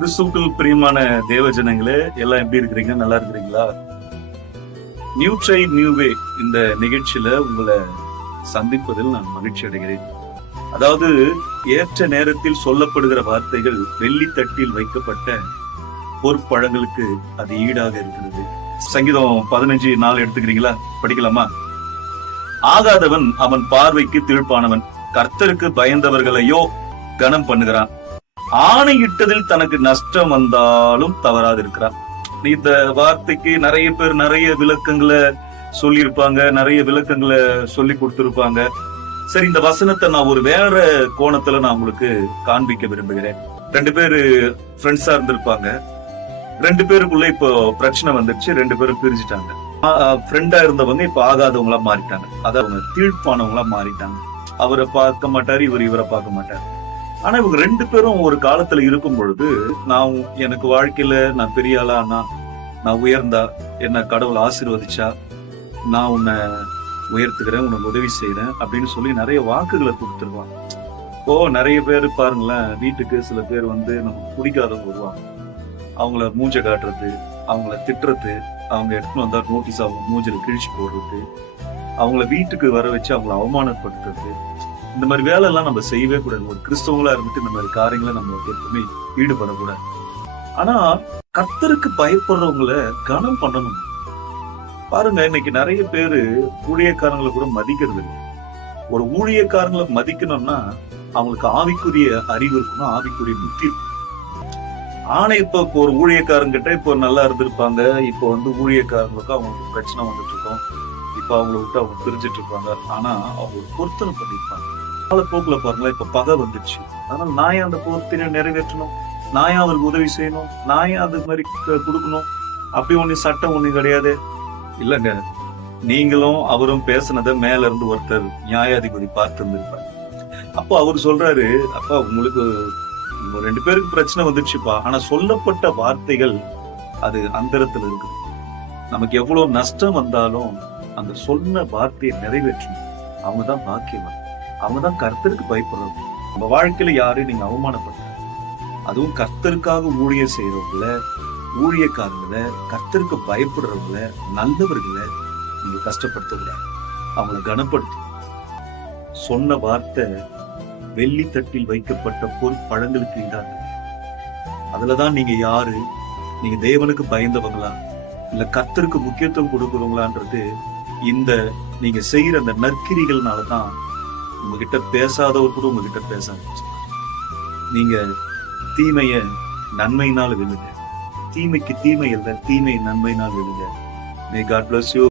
கிறிஸ்துவுக்குள் பிரியமான தேவஜனங்களே, எல்லாம் எப்படி இருக்கிறீங்க? நல்லா இருக்கிறீங்களா? நியூ ட்ரை நியூ வே இந்த நிகழ்ச்சியில உங்களை சந்திப்பதில் நான் மகிழ்ச்சி அடைகிறேன். அதாவது, ஏற்ற நேரத்தில் சொல்லப்படுகிற வார்த்தைகள் வெள்ளித்தட்டில் வைக்கப்பட்ட பொற்பழங்களுக்கு அது ஈடாக இருக்கிறது. சங்கீதம் 15:4 எடுத்துக்கிறீங்களா? படிக்கலாமா? ஆகாதவன் அவன் பார்வைக்கு திழ்ப்பானவன், கர்த்தருக்கு பயந்தவர்களையோ கனம் பண்ணுகிறான். ஆணையிட்டதில் தனக்கு நஷ்டம் வந்தாலும் தவறாது இருக்கிறான். இந்த வார்த்தைக்கு நிறைய பேர் நிறைய விளக்கங்களை சொல்லியிருப்பாங்க, நிறைய விளக்கங்களை சொல்லி கொடுத்திருப்பாங்க. சரி, இந்த வசனத்தை நான் ஒரு வேற கோணத்துல நான் உங்களுக்கு காண்பிக்க விரும்புகிறேன். 2 பேரு ஃப்ரெண்ட்ஸா இருந்திருப்பாங்க. 2 பேருக்குள்ள இப்போ பிரச்சனை வந்துருச்சு. 2 பேரும் பிரிஞ்சுட்டாங்க. ஃப்ரெண்டா இருந்தவங்க இப்ப ஆகாதவங்களா மாறிட்டாங்க. அதாவது அவங்க தீழ்ப்பானவங்களா மாறிட்டாங்க. அவரை பார்க்க மாட்டாரு, இவரை பார்க்க மாட்டாரு. ஆனா இவங்க 2 பேரும் ஒரு காலத்துல இருக்கும் பொழுது, நான் எனக்கு வாழ்க்கையில நான் பெரிய ஆளா, நான் உயர்ந்தா, என்ன கடவுள் ஆசீர்வதிச்சா, நான் உன்னை உயர்த்துக்கிறேன், உனக்கு உதவி செய்யறேன் அப்படின்னு சொல்லி நிறைய வாக்குகளை கொடுத்துருவாங்க. இப்போ நிறைய பேர் பாருங்களேன், வீட்டுக்கு சில பேர் வந்து நமக்கு பிடிக்காதவங்க வருவாங்க. அவங்கள மூஞ்ச காட்டுறது, அவங்கள திட்டுறது, அவங்க எடுத்துன்னு வந்தா நோட்டீஸ் அவங்க மூஞ்சில கிழிச்சு போடுறது, அவங்கள வீட்டுக்கு வர வச்சு அவங்கள அவமானப்படுத்துறது, இந்த மாதிரி வேலை எல்லாம் நம்ம செய்யவே கூடாது. ஒரு கிறிஸ்தவங்களா இருந்துட்டு இந்த மாதிரி காரியங்களை நம்ம எப்பவுமே ஈடுபடக்கூடாது. ஆனா கர்த்தருக்கு பயப்படுறவங்கள கனம் பண்ணணும். பாருங்க, இன்னைக்கு நிறைய பேரு ஊழியக்காரங்களை கூட மதிக்கிறது இல்லை. ஒரு ஊழியக்காரங்களை மதிக்கணும்னா அவங்களுக்கு ஆவிக்குரிய அறிவு இருக்கணும், ஆவிக்குரிய புத்தி இருக்கும். ஆனா இப்ப ஒரு ஊழியக்காரங்கிட்ட இப்போ நல்லா இருந்திருப்பாங்க, இப்போ வந்து ஊழியக்காரங்களுக்கு அவங்களுக்கு பிரச்சனை வந்துட்டு இருக்கோம், இப்ப அவங்கள விட்டு அவங்க பிரிஞ்சிட்டு இருப்பாங்க. ஆனா அவங்க ஒரு பொருத்தனை பண்ணிருப்பாங்க. காலப்போக்குல பாருங்களேன், இப்ப பகை வந்துருச்சு. அதனால நான் ஏன் அந்த பொறுத்தினை நிறைவேற்றணும், நான் ஏன் அவருக்கு உதவி செய்யணும், நான் ஏன் அது மாதிரி கொடுக்கணும், அப்படி ஒண்ணு சட்டம் ஒண்ணு கிடையாது. இல்லங்க, நீங்களும் அவரும் பேசினதை மேல இருந்து ஒருத்தர் நியாயாதிபதி பார்த்து இருந்திருப்பாரு. அப்போ அவர் சொல்றாரு, அப்பா உங்களுக்கு 2 பேருக்கு பிரச்சனை வந்துருச்சுப்பா, ஆனா சொல்லப்பட்ட வார்த்தைகள் அது அந்தரத்துல இருக்குது. நமக்கு எவ்வளவு நஷ்டம் வந்தாலும் அந்த சொன்ன வார்த்தையை நிறைவேற்றணும். அவங்கதான் பாக்கியவான், அவங்கதான் கர்த்தருக்கு பயப்படுறவங்க. நம்ம வாழ்க்கையில யாரையும் நீங்க அவமானப்படுத்த, அதுவும் கர்த்தருக்காக ஊழியம் செய்யறவங்கள, ஊழியக்காரங்களை, கர்த்தருக்கு பயப்படுறவங்கள, நல்லவர்களை நீங்க கஷ்டப்படுத்த கூடாது. அவங்களை கனப்படுத்தும். சொன்ன வார்த்தை வெள்ளித்தட்டில் வைக்கப்பட்ட பொற்பழங்களுக்கு ஈடாக. அதுலதான் நீங்க யாரு, நீங்க தேவனுக்கு பயந்தவங்களா இல்ல கர்த்தருக்கு முக்கியத்துவம் கொடுக்குறவங்களான்றது இந்த நீங்க செய்யற அந்த நற்கிரிகள்னாலதான் உங்ககிட்ட பேசாதவர் கூட உங்ககிட்ட பேச ஆரம்பிச்சு. நீங்க தீமைய நன்மையினால் விழுங்க, தீமைக்கு தீமை இல்ல, தீமை நன்மையினால் விழுங்க. May God bless you.